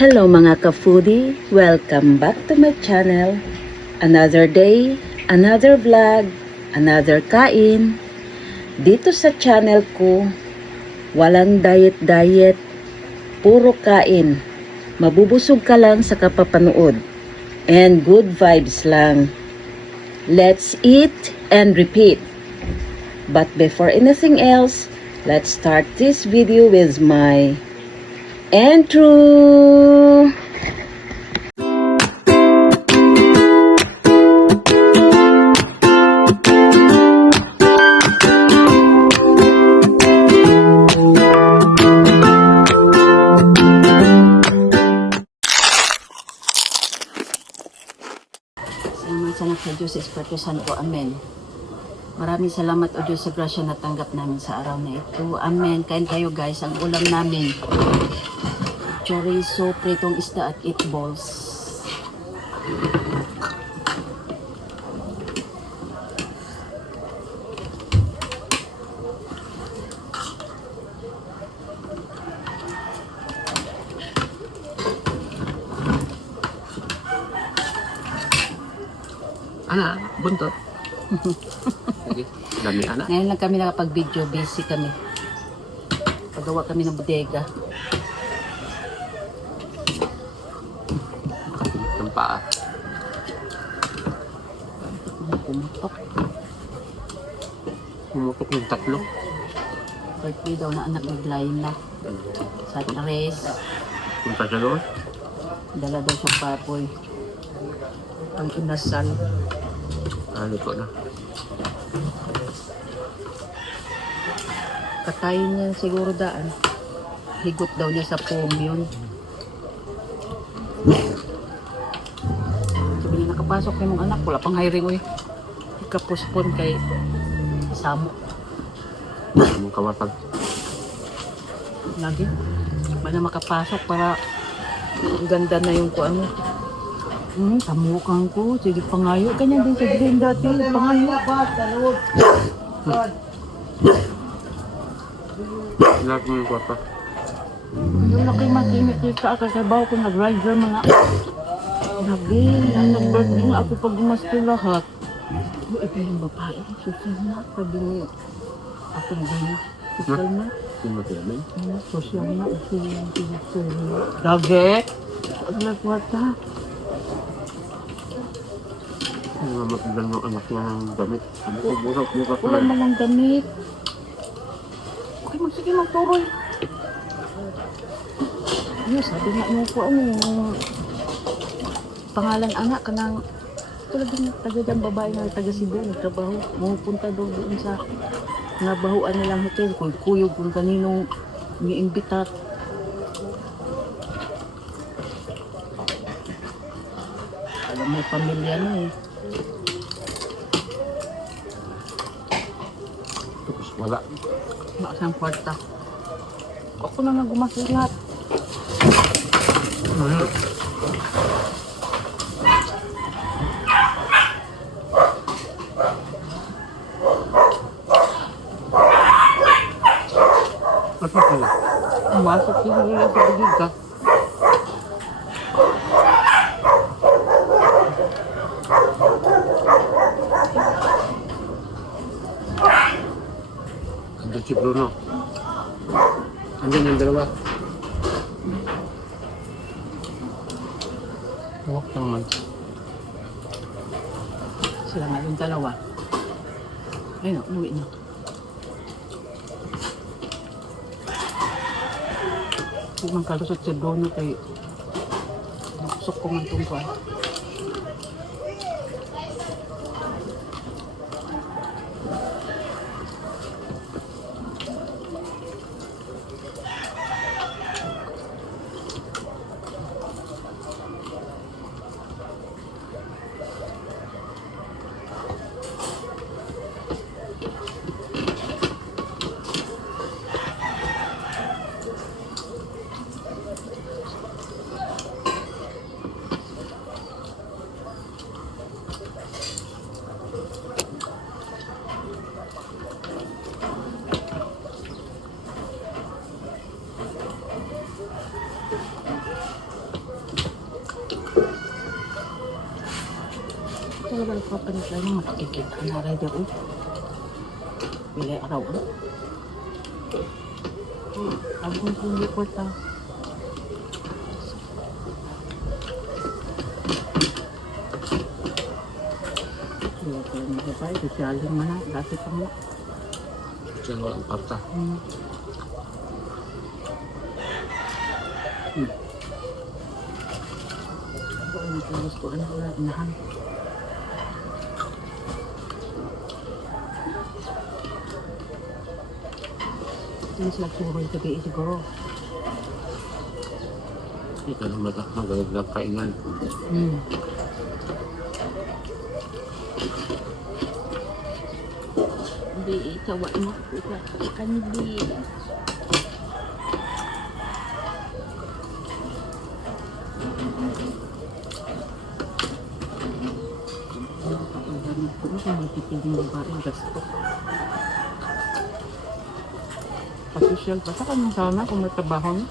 Hello mga ka-foodie! Welcome back to my channel. Another day, another vlog, another kain. Dito sa channel ko, walang diet-diet, puro kain. Mabubusog ka lang sa kapapanood. And good vibes lang. Let's eat and repeat. But before anything else, let's start this video with my intro. Salamat sa Diyos, Espiritu Santo. Amen. Maraming salamat o Diyos sa grasya na tanggap namin sa araw na ito. Amen. Kain tayo guys. Ang ulam namin, chorizo, pritong isda at eat balls. Ana, buntot. Sige, dami ana. Ngayon lang kami nakapag-video. Busy kami. Pagawa kami ng bodega. Ang paa. Pumutok. Pumutok ng tatlo. Birthday daw na anak ng Glyna. Sa Tres. Punta siya doon. Dala daw siya papoy. Ang inasal. Ano po na. Katayin niya siguro daan. Higot daw niya sa foam yun. Sabi niya nakapasok na mong anak. Wala pang hiring uy. Ikapuspon kay Samo. Ang kawatag. Lagi. Ba na makapasok para ang ganda na yung ano. Tamukan ko. Sige, pangayo. Kanya din sa green dati. Pangayo. Lahat mo yung kwarta. Yung laki matimit yung sa akasabaw ko. Nag-rider mga. Lagi. Nag-birthday nga ako pag gumasto lahat. Ito yung babae. Social na. Sabi niya. Ako na gano'n. Social na. Yung matinamin. Social na. Social na. Lagi. Ang nagwata. Yung matindal ng anak niya ng damit. Sabi ko, burak Wala na. naman damit. Okay, sige magturoy. Ano, sabi nga mo po, pangalan anak ka ng tulad ng taga dyan babae na taga Cebu, nagtrabaho. Pumunta daw doon sa nabahuan nilang hotel. Kuyog kung kaninong niimbitat. Alam mo, pamilya na eh. Tapos wala. Nakasang kwarta. Ako na nga gumastos lahat. Ano pala? Pumasok sila nila sa bodega. Andun si Bruno. Andun yung dalawa. Huwag naman. Sila nga yung dalawa. Ayun, uwi na. Huwag mang kalusot si Bruno kay nakusok ko ng tungkol. wala pa palit lang yung makikita na rin ako. Pili araw ko. Abang kong report ah. Wala pa yung makapay. Sosyaling man na. Dati pa mo. Diyan walang parta. Ako ang tulos ko. Ano wala inahan. Tulos lang suroy gabi siguro. Ito na magagag kainan. Hindi, ikaw mo. Kanili. Pasosyal pa sa kanyang sana kung may trabaho niya.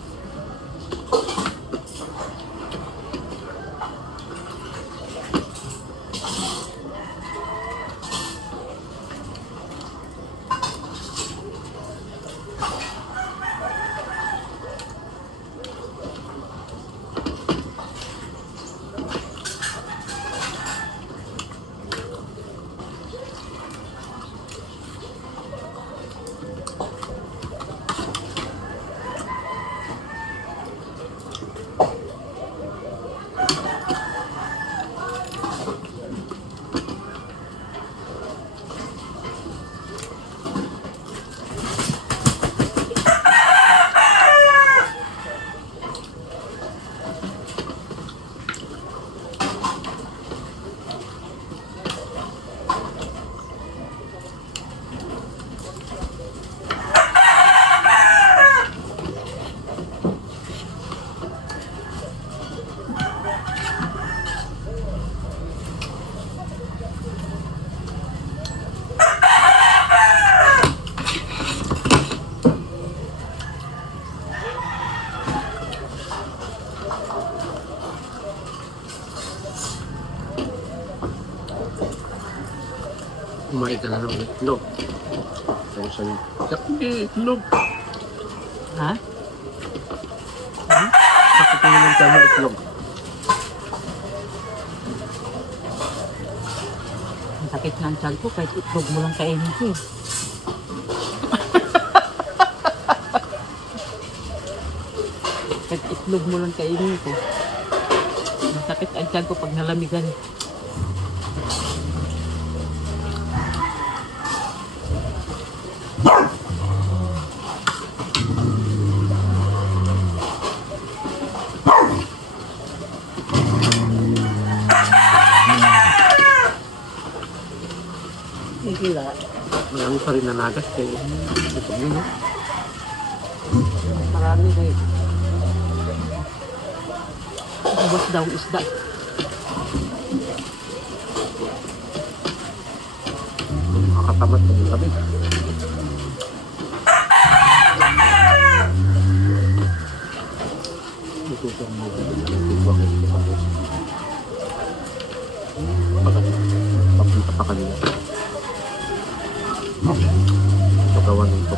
Kumain ka na ng itlog. Tapos sa'yo, hindi, itlog. Ha? Sakit na naman tama itlog. Ang sakit ng tiyan ko kahit itlog mo lang kainin ko eh. Kahit itlog mo lang kainin ko. Ang sakit ang tiyan ko pag nalamigan. Hila. Marami pa rin nanagas kayo. Ito mo, no? Marami kayo. Ubas daw isda. Makakatamad pa rin kami. Ito mo. Papunta pa kanina. Ito gawa ng ito.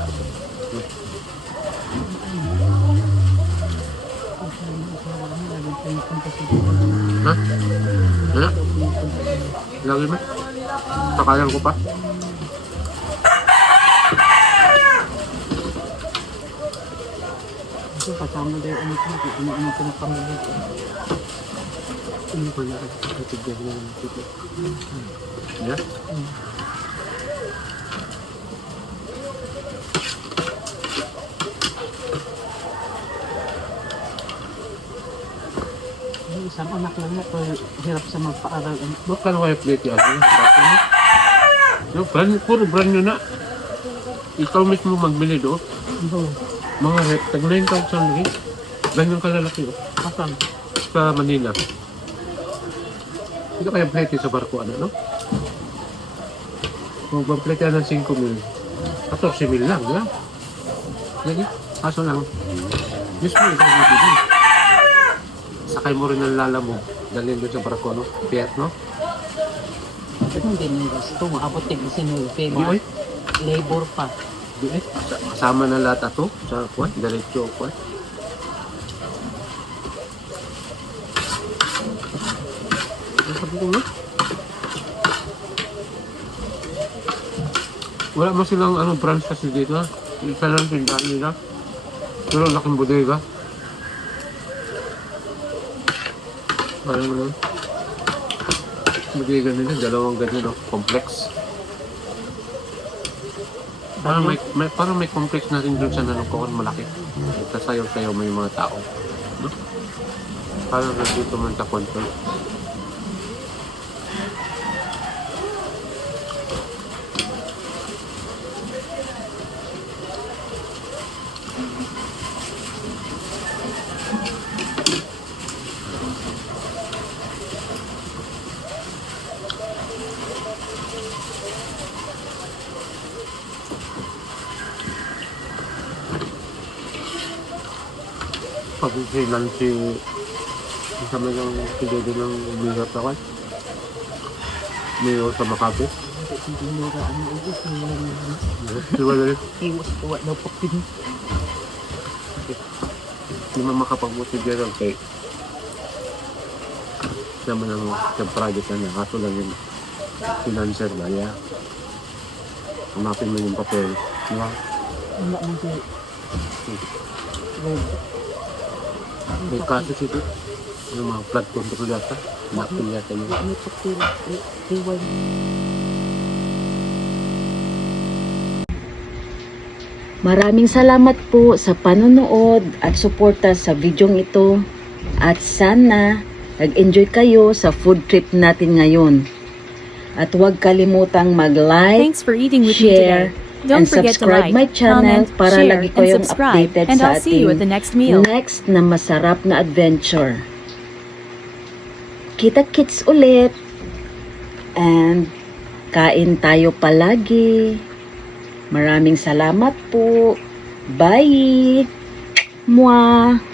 Ha? Ano? Lagi mo? Sakayan ko pa? Ito kasama daw yung ulit ko. Ano ko na pamilya ko. Ano ba na? Tigyan mo ng ito. Yeah? Isang anak lang na pero hirap sa magpaaral. Bakit ka na plate yan? No, puro brand nyo na. Ikaw mismo magbili doon. Mga rep, tag 9,000 rin. Ganyan kalalaki o. Asan? Sa Manila. Hindi ka kaya plate sa barko, ano, no? Kung plate yan ng 5,000. 14,000 lang, di ba? Yan, kaso lang. Mismo ikaw bibili. Sakay mo rin ng lala mo. Dalhin doon sa barko, no? Piat, no? Bakit hindi nyo gusto? Maabot tig sinulpe Di mo. oy. Labor pa. Di eh. Kasama na lahat ato sa kuwan. Diretso kuwan. Ang sabi ko na. Wala mo silang branch kasi dito ha. Isa lang tindahan nila. Pero laking bodega. Parang bodega nila, dalawang ganyan complex. Parang may complex na rin doon sa Nanungkuan, malaki. Kasayaw-sayaw may mga tao. No? Parang nandito man sa control. Pag silang kasama ng siguro ng Mayor Tawan. Mayor sa Makati. Hindi mo ra ano ubos mo. Siwala rin. Iwas tuwa daw po pin. Hindi man makapag-buti dyan kay naman ang project na kaso lang yung financer ba niya. Hanapin mo yung papel. Di ba? Wala mo di. May kaso sito. Yung mga flood control yata. Napil yata niya. Wala mo papel. Iwan. Maraming salamat po sa panonood at suporta sa videong ito. At sana nag-enjoy kayo sa food trip natin ngayon. At huwag kalimutang mag-like, Thanks for eating with me share, today. Don't and forget to subscribe like, my channel comment, para share, lagi and kayong subscribe. updated And sa I'll see you at the ating next meal. next na masarap na adventure. Kita-kits ulit. And kain tayo palagi. Maraming salamat po. Bye! Mwah!